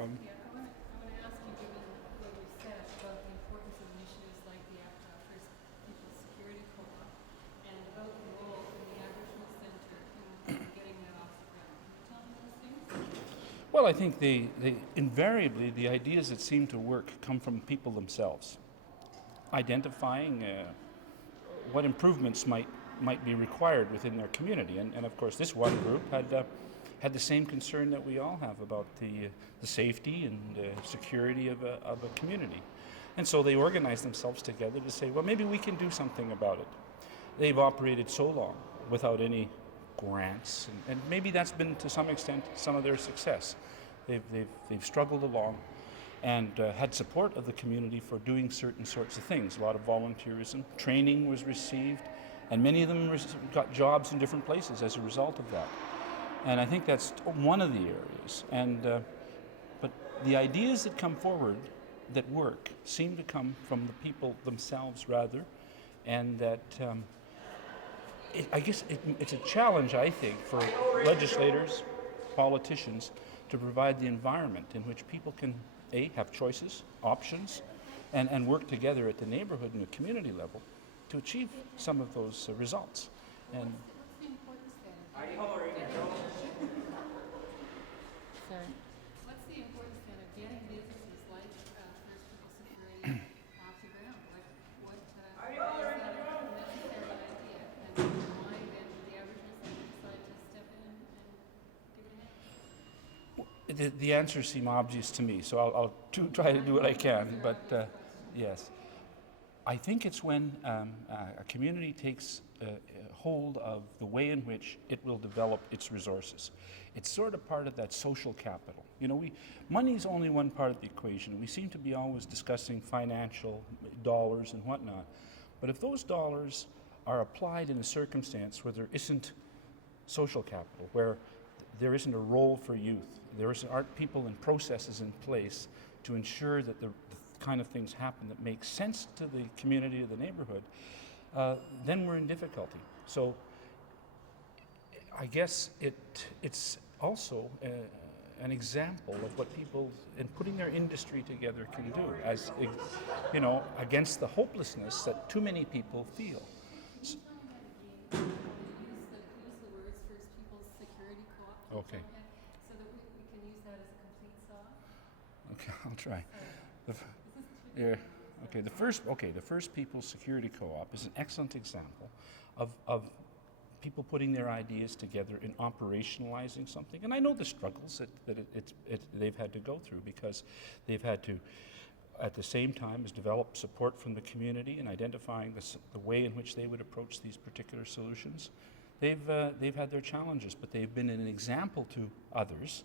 problem. Yeah, I want to ask you, given what you said about the importance of initiatives like the First Peoples Security Co-op and about the role in the Aboriginal Centre in getting that off the ground. Can you tell me those things? Well, I think they invariably the ideas that seem to work come from people themselves, identifying what improvements might be required within their community. And of course, this one group had the same concern that we all have about the safety and security of a community. And so they organized themselves together to say, well, maybe we can do something about it. They've operated so long without any grants, and maybe that's been to some extent some of their success. They've struggled along and had support of the community for doing certain sorts of things. A lot of volunteerism, training was received, and many of them got jobs in different places as a result of that. And I think that's one of the areas. And but the ideas that come forward that work seem to come from the people themselves rather, and that I guess it's a challenge, I think, for legislators, politicians, to provide the environment in which people can have choices, options, and work together at the neighborhood and the community level to achieve some of those results. And What's the importance then? Sorry. What's the importance then of getting businesses like First Peoples Security off the ground? What is that a necessary idea? And why then did the Aboriginal Centre decide to step in and give it a hand? the answers seem obvious to me, so I'll try to do what I can. But yes, I think it's when a community takes hold of the way in which it will develop its resources. It's sort of part of that social capital. You know, money is only one part of the equation. We seem to be always discussing financial dollars and whatnot. But if those dollars are applied in a circumstance where there isn't social capital, where there isn't a role for youth, aren't people and processes in place to ensure that the kind of things happen that make sense to the community of the neighborhood, then we're in difficulty. So I guess it's also an example of what people in putting their industry together can do, as you know, against the hopelessness that too many people feel. Use the words First Peoples Security Co-op. Okay. So that we can use that as a complete saw. Okay, I'll try. Yeah. Okay. The First Peoples Security Co-op is an excellent example of people putting their ideas together and operationalizing something. And I know the struggles that they've had to go through, because they've had to, at the same time as develop support from the community and identifying the way in which they would approach these particular solutions. They've had their challenges, but they've been an example to others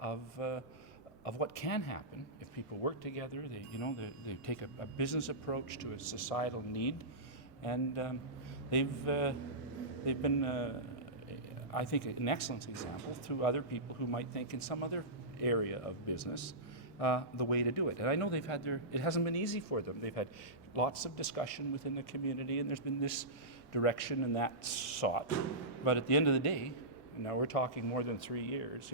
of what can happen if people work together. They take a business approach to a societal need, and they've been, I think, an excellent example to other people who might think in some other area of business the way to do it. And I know it hasn't been easy for them. They've had lots of discussion within the community, and there's been this direction and that sought. But at the end of the day, now we're talking more than 3 years,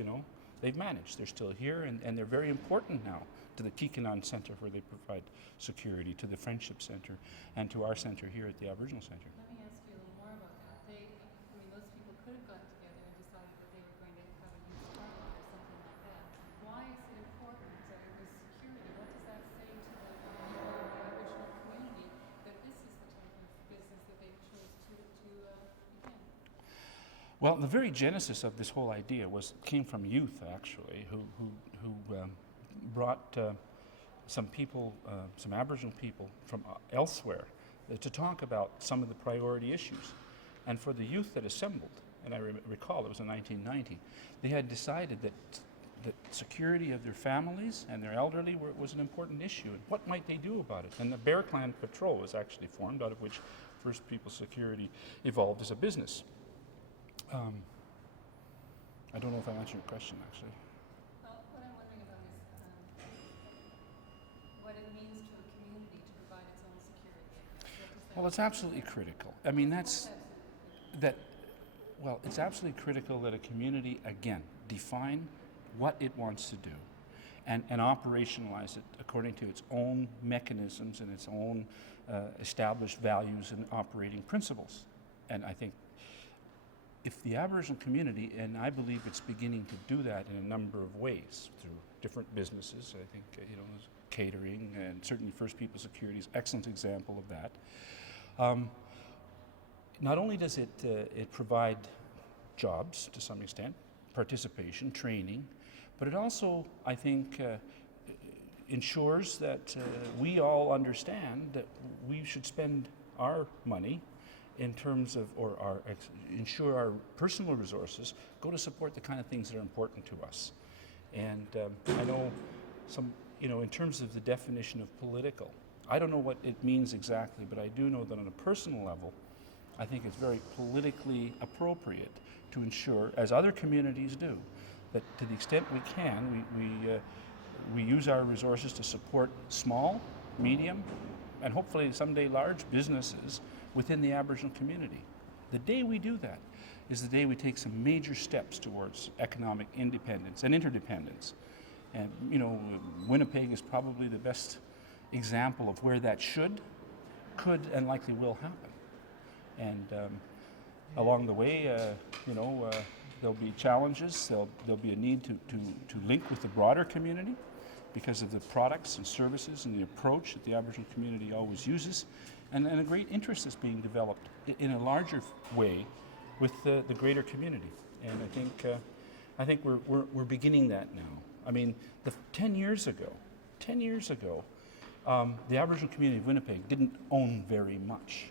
they've managed. They're still here, and they're very important now to the Keane Centre, where they provide security, to the Friendship Centre, and to our centre here at the Aboriginal Centre. Let me ask you a little more about that. Those people could have gotten together and decided that they were going to have a youth parliament or something like that. Why is it important with security? What does that say to the people of the Aboriginal community that this is the type of business that they chose to begin? Well, the very genesis of this whole idea came from youth, actually, who brought some people, some Aboriginal people from elsewhere to talk about some of the priority issues. And for the youth that assembled, and I recall it was in 1990, they had decided that security of their families and their elderly was an important issue, and what might they do about it? And the Bear Clan Patrol was actually formed, out of which First Peoples Security evolved as a business. I don't know if I answered your question, actually. Well, what I'm wondering about is what it means to a community to provide its own security. Well, it's absolutely critical. I mean, it's absolutely critical that a community, again, define what it wants to do and operationalize it according to its own mechanisms and its own established values and operating principles. And I think if the Aboriginal community, and I believe it's beginning to do that in a number of ways through different businesses, I think catering and certainly First People Security is an excellent example of that. Not only does it provide jobs to some extent, participation, training, but it also, I think, ensures that we all understand that we should spend our money in terms of, ensure our personal resources go to support the kind of things that are important to us. And I know in terms of the definition of political, I don't know what it means exactly, but I do know that on a personal level, I think it's very politically appropriate to ensure, as other communities do, that to the extent we can, we use our resources to support small, medium, and hopefully someday large businesses within the Aboriginal community. The day we do that is the day we take some major steps towards economic independence and interdependence. And Winnipeg is probably the best example of where that could, and likely will happen. And along the way, there'll be challenges. There'll be a need to link with the broader community because of the products and services and the approach that the Aboriginal community always uses, and a great interest is being developed in a larger way with the greater community. And I think we're beginning that now. I mean, 10 years ago, the Aboriginal community of Winnipeg didn't own very much.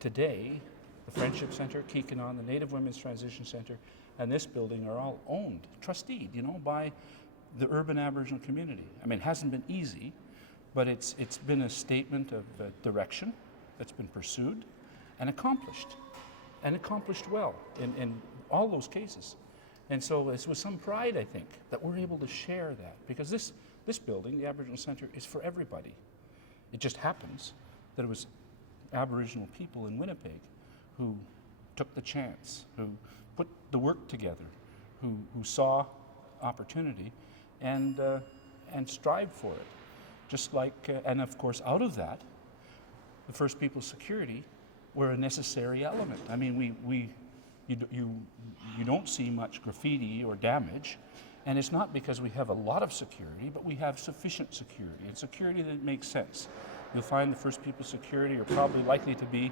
Today, the Friendship Centre, Keane, the Native Women's Transition Centre, and this building are all owned, trusteed, by the urban Aboriginal community. I mean, it hasn't been easy, but it's been a statement of direction that's been pursued and accomplished well in all those cases. And so it's with some pride, I think, that we're able to share that, because this building, the Aboriginal Centre, is for everybody. It just happens that it was Aboriginal people in Winnipeg who took the chance, who put the work together, who saw opportunity and strived for it. Just like, and of course, out of that, the First People Security were a necessary element. I mean, you don't see much graffiti or damage, and it's not because we have a lot of security, but we have sufficient security, and security that makes sense. You'll find the First People Security are probably likely to be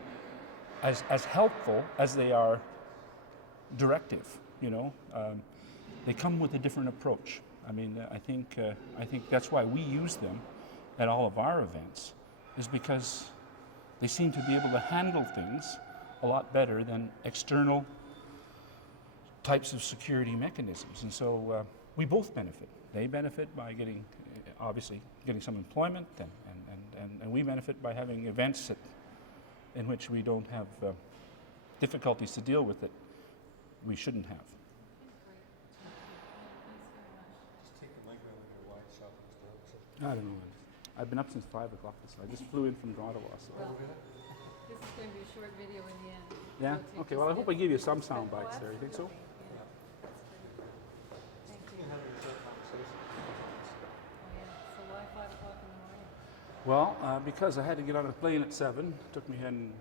as helpful as they are directive. They come with a different approach. I mean, I think that's why we use them at all of our events, is because they seem to be able to handle things a lot better than external types of security mechanisms. And so we both benefit. They benefit by getting some employment, and we benefit by having events in which we don't have difficulties to deal with that we shouldn't have. Just take the mic around your wide shopping store. I don't know. I've been up since 5 o'clock, so I just flew in from Ottawa. So. Well, this is going to be a short video in the end. Yeah? We'll Okay, well, I hope I give you some sound bites there. You think so? Yeah. That's good. Thank You you. can have a short conversation. Oh, yeah. So why 5 o'clock in the morning? Well, because I had to get on a plane at 7, took me in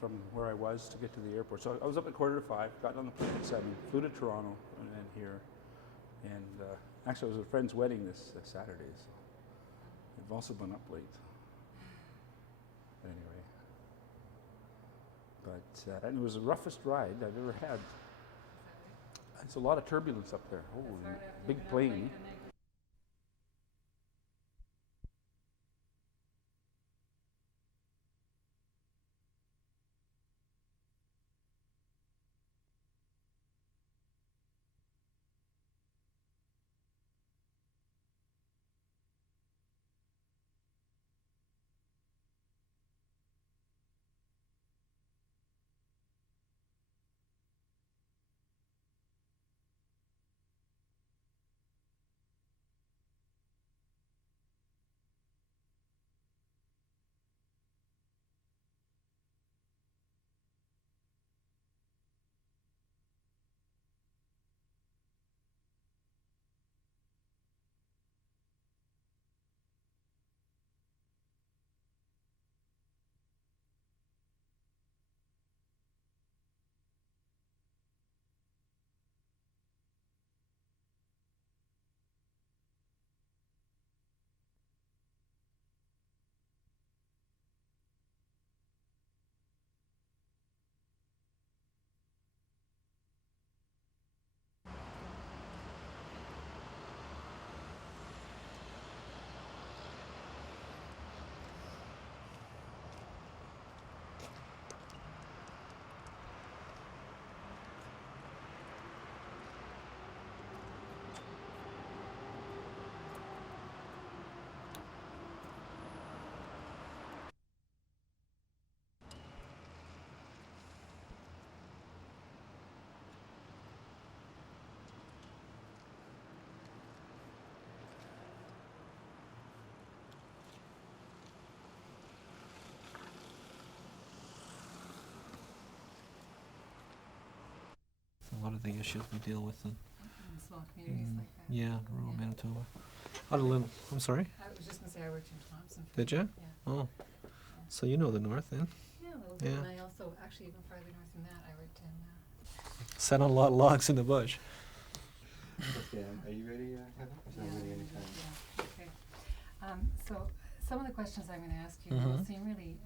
from where I was to get to the airport. So I was up at 4:45, got on the plane at 7, flew to Toronto and then here. And actually, it was a friend's wedding this Saturday, so I've also been up late. Anyway, but and it was the roughest ride I've ever had. It's a lot of turbulence up there. Oh, That's right after big you've been up plane. late the night lot of the issues we deal with in small communities like that. rural Yeah. Manitoba. I'm sorry, I was just gonna say I worked in Thompson. did you? Yeah. Oh, so you know the north then? Yeah, a little bit. Yeah. And I also, actually even farther north than that, I worked in, Sat on a lot of logs in the bush. Okay, are you ready, Heather? Or is that ready anytime? yeah, okay. So some of the questions I'm gonna ask you will Mhm. seem really,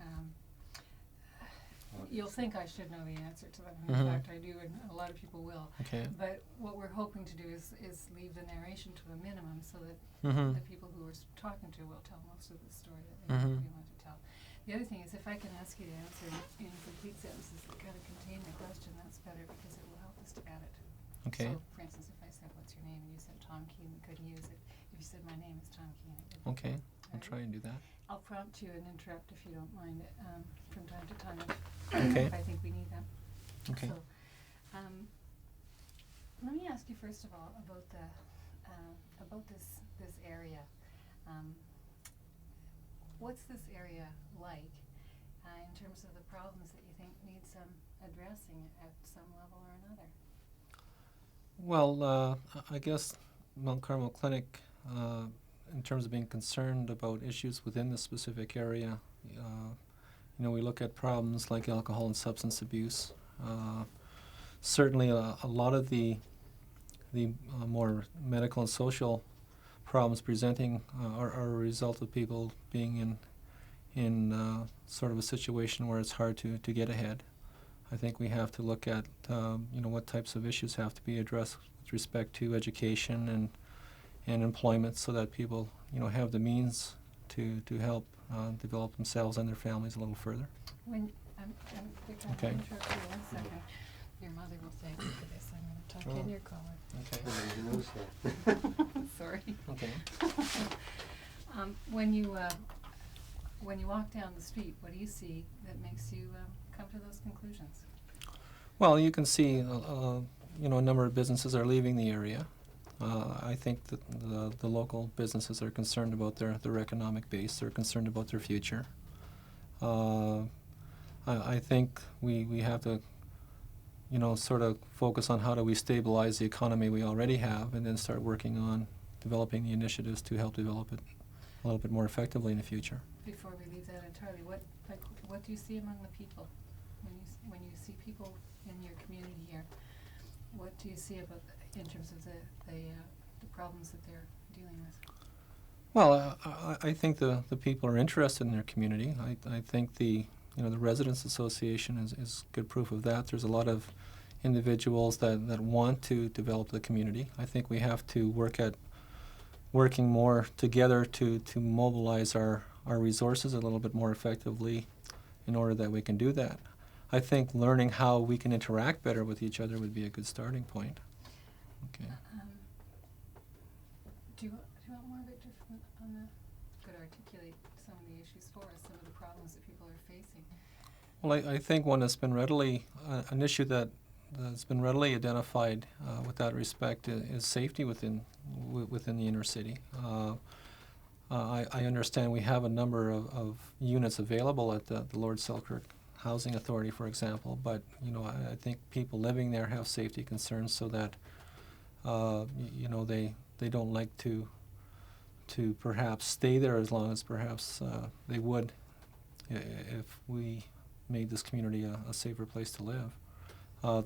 Oh, you'll think I should know the answer to them. In Mhm. fact, I do, and a lot of people will. Okay. But what we're hoping to do is leave the narration to a minimum so that Mm-hmm. the people who we're talking to will tell most of the story that they Mhm. we want to tell. The other thing is, if I can ask you to answer in complete sentences that kind of contain the question, that's better because it will help us to add it. Okay. So, for instance, if I said, "What's your name?" and you said Tom Keane, we couldn't use it. If you said, "My name is Tom Keane," it would. Okay. I'll Alright? try and do that. I'll prompt you and interrupt if you don't mind from time to time Okay. if I think we need that. Okay. So, let me ask you first of all about the about this area. What's this area like in terms of the problems that you think need some addressing at some level or another? Well, I guess Mount Carmel Clinic, in terms of being concerned about issues within the specific area, we look at problems like alcohol and substance abuse. Certainly, a lot of the more medical and social problems presenting are a result of people being in sort of a situation where it's hard to get ahead. I think we have to look at what types of issues have to be addressed with respect to education and employment, so that people have the means to help develop themselves and their families a little further. When Victor, I'm Okay. going to interrupt you 1 second. Your mother will thank you for this. I'm going to tuck in Oh. your collar. Okay. Nobody knows that. Sorry. Okay. When you walk down the street, what do you see that makes you come to those conclusions? Well, you can see a number of businesses are leaving the area. I think that the local businesses are concerned about their economic base. They're concerned about their future. I think we have to sort of focus on how do we stabilize the economy we already have, and then start working on developing the initiatives to help develop it a little bit more effectively in the future. Before we leave that entirely, what do you see among the people when you see people in your community here? What do you see about in terms of the problems that they're dealing with? Well, I think the people are interested in their community. I think the Residents Association is good proof of that. There's a lot of individuals that want to develop the community. I think we have to working more together to mobilize our resources a little bit more effectively in order that we can do that. I think learning how we can interact better with each other would be a good starting point. Okay. Do you want more, Victor, on that? Could articulate some of the issues for us, some of the problems that people are facing. Well, I think one that's been readily, an issue that's been readily identified with that respect is safety within the inner city. I understand we have a number of units available at the Lord Selkirk Housing Authority, for example, but I think people living there have safety concerns, so that they don't like to perhaps stay there as long as perhaps they would if we made this community a safer place to live.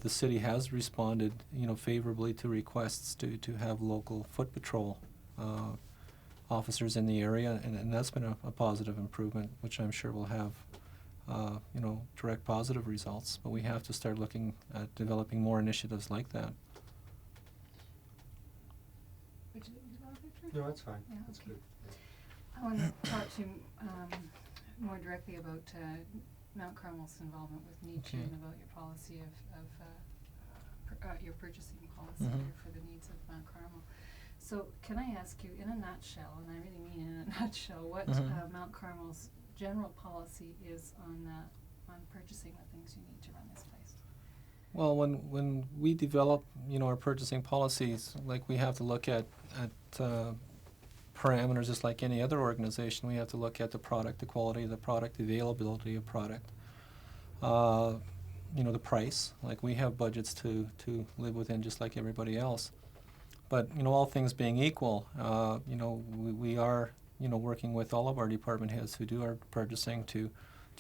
The city has responded, favorably to requests to have local foot patrol officers in the area, and that's been a positive improvement, which I'm sure will have, direct positive results. But we have to start looking at developing more initiatives like that. Would you go, Victor? No, that's fine. Yeah, That's okay. good. Yeah. I want to talk to you more directly about Mount Carmel's involvement with Neechi Okay. and about your policy of your purchasing policy Mhm. here for the needs of Mount Carmel. So can I ask you, in a nutshell, and I really mean in a nutshell, what Mhm. Mount Carmel's general policy is on purchasing the things you need to run this place? Well, when we develop, our purchasing policies, like we have to look at parameters just like any other organization. We have to look at the product, the quality of the product, the availability of product. the price. Like, we have budgets to live within just like everybody else. But, all things being equal, we are, working with all of our department heads who do our purchasing to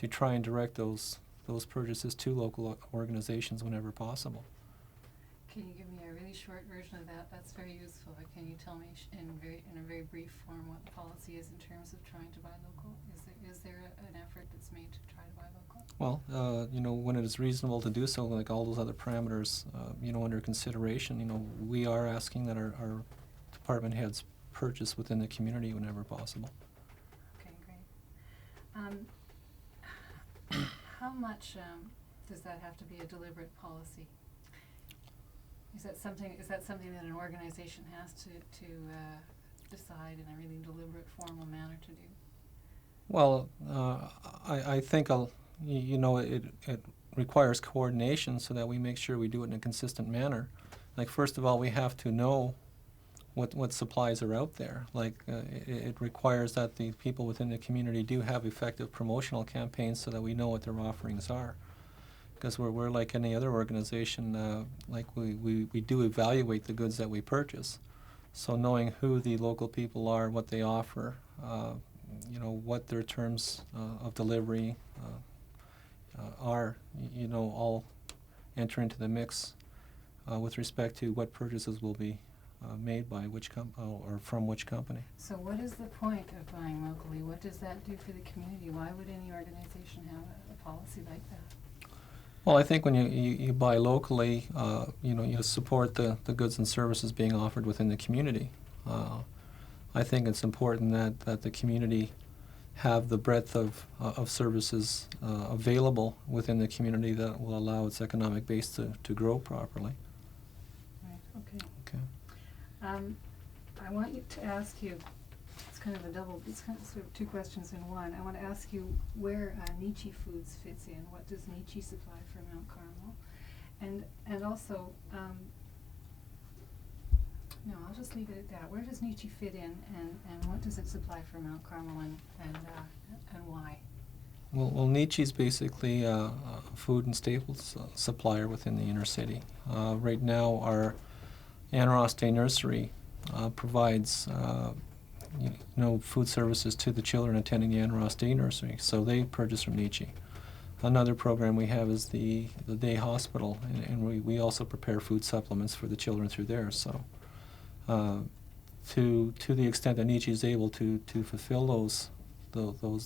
try and direct those purchases to local organizations whenever possible. Can you give me a really short version of that? That's very useful. Can you tell me in a very brief form what the policy is in terms of trying to buy local? Is there an effort that's made to try to buy local? Well, when it is reasonable to do so, like all those other parameters, under consideration, we are asking that our department heads purchase within the community whenever possible. Okay, great. How much does that have to be a deliberate policy? Is that something that an organization has to decide in a really deliberate, formal manner to do? Well, I think it requires coordination so that we make sure we do it in a consistent manner. Like, first of all, we have to know what supplies are out there. Like, it requires that the people within the community do have effective promotional campaigns so that we know what their offerings are. Because we're like any other organization, like we do evaluate the goods that we purchase. So knowing who the local people are, what they offer, what their terms of delivery are, all enter into the mix with respect to what purchases will be made by which or from which company. So what is the point of buying locally? What does that do for the community? Why would any organization have a policy like that? Well, I think when you buy locally, you support the goods and services being offered within the community. I think it's important that the community have the breadth of services available within the community that will allow its economic base to grow properly. Right, okay. Okay. I want you to ask you, it's kind of sort of two questions in one. I want to ask you where Neechi Foods fits in. What does Neechi supply for Mount Carmel? And also, no, I'll just leave it at that. Where does Neechi fit in, and what does it supply for Mount Carmel, and why? Well, Neechi's basically a food and staples supplier within the inner city. Right now, our Ann Ross Day Nursery provides food services to the children attending the Ann Ross Day Nursery, so they purchase from Neechi. Another program we have is the day hospital, and we also prepare food supplements for the children through there. So, to the extent that Neechi is able to fulfill those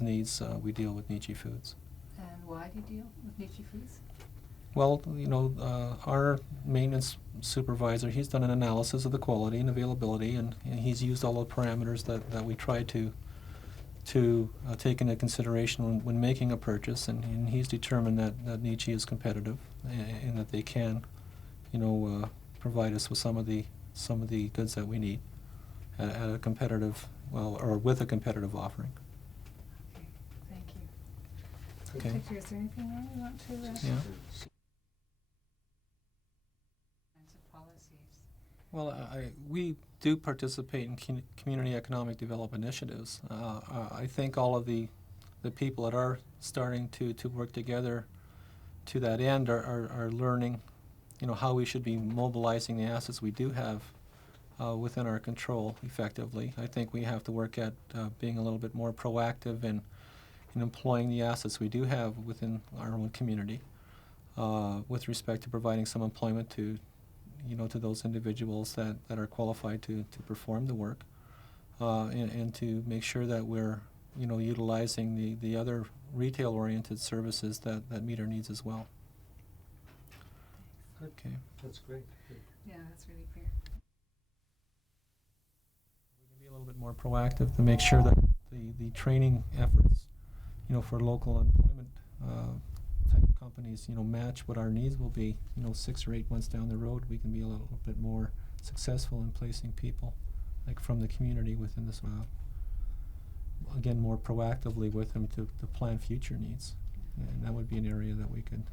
needs, we deal with Neechi Foods. And why do you deal with Neechi Foods? Well, our maintenance supervisor, he's done an analysis of the quality and availability, and he's used all the parameters that we try to take into consideration when making a purchase, and he's determined that Neechi is competitive and that they can, provide us with some of the goods that we need at a competitive, or with a competitive offering. Okay, thank you. Okay. Victor, is there anything more you want to Yeah. kinds of policies? Well, we do participate in community economic development initiatives. I think all of the people that are starting to work together to that end are learning, how we should be mobilizing the assets we do have within our control effectively. I think we have to work at being a little bit more proactive in employing the assets we do have within our own community with respect to providing some employment to those individuals that are qualified to perform the work, and to make sure that we're, utilizing the other retail-oriented services that meet our needs as well. Okay. That's great. Good. Yeah, that's really clear. We can be a little bit more proactive to make sure that the training efforts, for local employment type companies, match what our needs will be. 6 or 8 months down the road, we can be a little bit more successful in placing people, like from the community within this. Again, more proactively with them to plan future needs, and that would be an area that we could,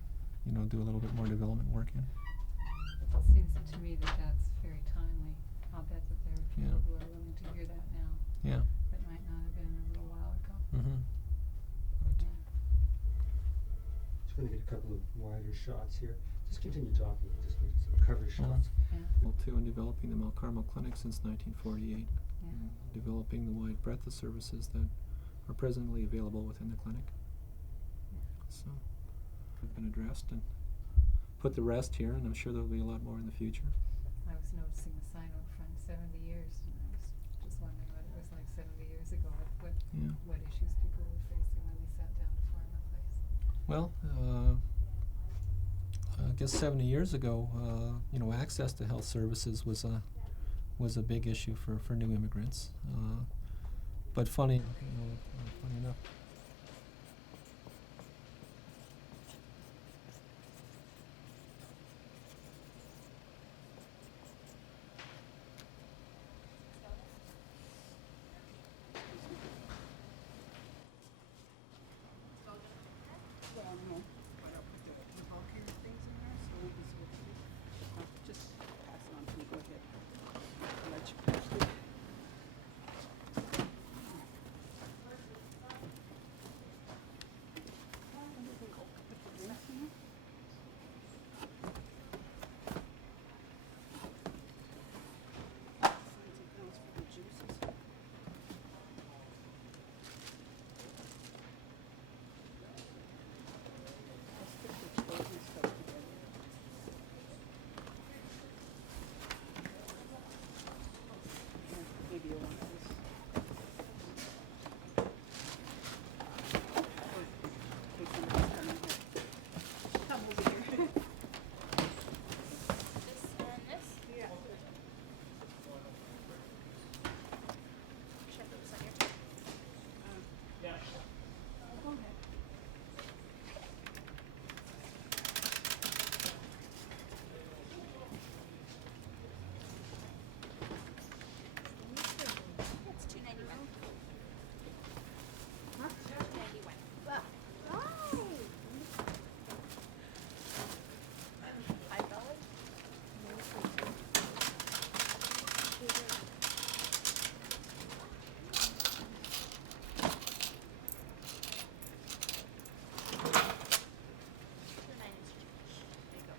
do a little bit more development work in. It seems to me that that's very timely. I'll bet that there are people who are willing to hear that now. Yeah. That might not have been a little while ago. Mm-hmm. It's gonna get a couple of wider shots here. Just continue talking, we just need some cover shots. Well, too, in developing the Mount Carmel Clinic since 1948, and developing the wide breadth of services that are presently available within the clinic. So, have been addressed and put the rest here, and I'm sure there'll be a lot more in the future. I was noticing the sign out front, 70 years, and I was just wondering what it was like 70 years ago, Yeah. what issues people were facing when they sat down to farm a place. Well, I guess 70 years ago, access to health services was a big issue for new immigrants. But funny enough. Just pass it on to me, go ahead. I'll let you pass it. Maybe you want this. Hey, somebody's coming here. Come over here. This and this? Yeah. Should I put this on your table? Go ahead. It's $2.91. Huh? $2.91. $5? $2.99 is change. There you go.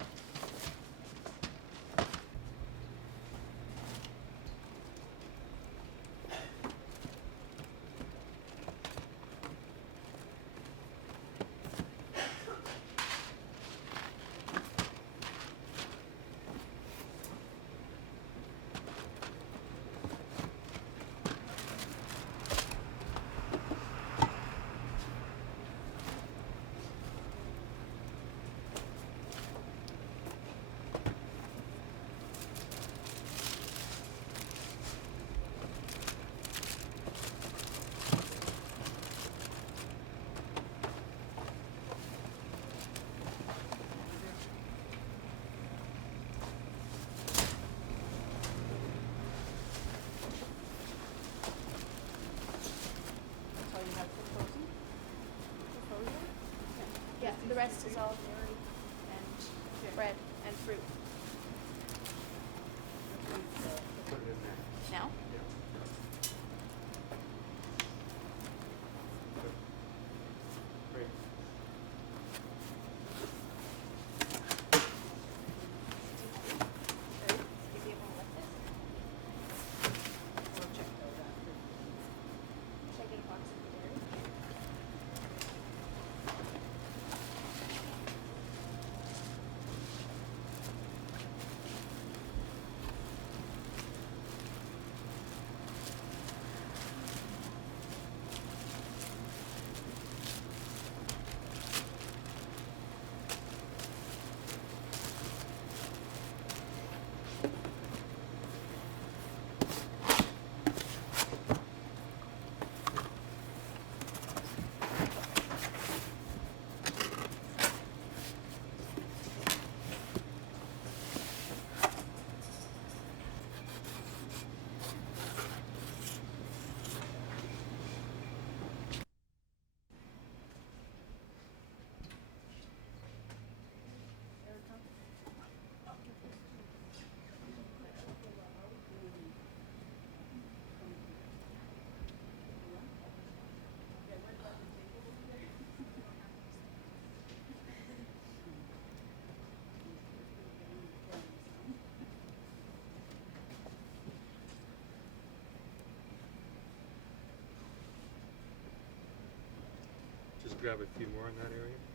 That's all you have for closing? Yeah, the rest is all dairy and bread and fruit. Put it in there. Now? Great. You be able to lift this? We'll check those after. Should I get a box of the dairy? grab a few more in that area.